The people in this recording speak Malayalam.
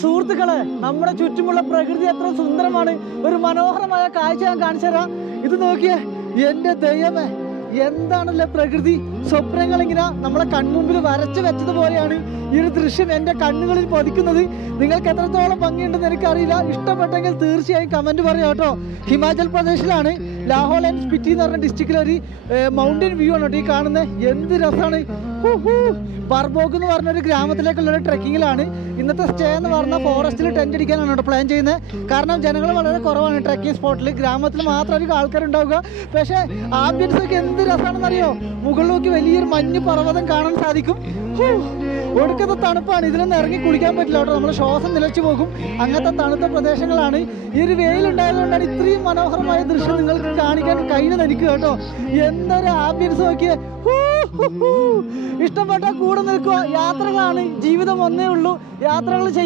സുഹൃത്തുക്കളെ, നമ്മുടെ ചുറ്റുമുള്ള പ്രകൃതി എത്ര സുന്ദരമാണ്. ഒരു മനോഹരമായ കാഴ്ച ഞാൻ കാണിച്ചു തരാം. ഇത് നോക്കിയേ, എൻ്റെ ദൈവമേ, എന്താണല്ലേ പ്രകൃതി. സ്വപ്നങ്ങൾ ഇങ്ങനെ നമ്മളെ കൺമുമ്പിൽ വരച്ചു വെച്ചതുപോലെയാണ് ഈ ഒരു ദൃശ്യം എൻ്റെ കണ്ണുകളിൽ പതിക്കുന്നത്. നിങ്ങൾക്ക് എത്രത്തോളം ഭംഗിയുണ്ടെന്ന് എനിക്കറിയില്ല. ഇഷ്ടപ്പെട്ടെങ്കിൽ തീർച്ചയായും കമൻറ്റ് പറയാം കേട്ടോ. ഹിമാചൽ പ്രദേശിലാണ് ലാഹോൾ ആൻഡ് സ്പിറ്റി എന്ന് പറഞ്ഞ ഡിസ്ട്രിക്റ്റിലൊരു മൗണ്ടൻ വ്യൂ ആണ് കേട്ടോ ഈ കാണുന്നത്. എന്ത് രസമാണ്. ബർബോഗ് എന്ന് പറഞ്ഞൊരു ഗ്രാമത്തിലേക്കുള്ളൊരു ട്രെക്കിങ്ങിലാണ്. ഇന്നത്തെ സ്റ്റേ എന്ന് പറഞ്ഞാൽ ഫോറസ്റ്റിൽ ടെൻ്റ് അടിക്കാനാണ് കേട്ടോ പ്ലാൻ ചെയ്യുന്നത്. കാരണം ജനങ്ങൾ വളരെ കുറവാണ് ട്രെക്കിംഗ് സ്പോട്ടിൽ. ഗ്രാമത്തിൽ മാത്രമായിരിക്കും ആൾക്കാരുണ്ടാവുക. പക്ഷേ ആംബിയൻസ് ഒക്കെ എന്ത് രസമാണെന്നറിയോ. മുകളിലേക്ക് വലിയൊരു മഞ്ഞ് പർവ്വതം കാണാൻ സാധിക്കും. ഒടുക്കത്തെ തണുപ്പാണ്. ഇതിലൊന്നും ഇറങ്ങി കുളിക്കാൻ പറ്റില്ല കേട്ടോ. നമ്മൾ ശ്വാസം നിലച്ചു പോകും. അങ്ങനത്തെ തണുത്ത പ്രദേശങ്ങളാണ്. ഈ ഒരു വെയിലുണ്ടായതുകൊണ്ടാണ് ഇത്രയും മനോഹരമായ ദൃശ്യം നിങ്ങൾക്ക് കാണിക്കാൻ കഴിഞ്ഞത് എനിക്ക് കേട്ടോ. എന്തൊരു ആംബിയൻസ് നോക്കിയേ. ഇഷ്ടപ്പെട്ട കൂടെ നിൽക്കുക. യാത്രകളാണ്, ജീവിതം ഒന്നേ ഉള്ളൂ. യാത്രകൾ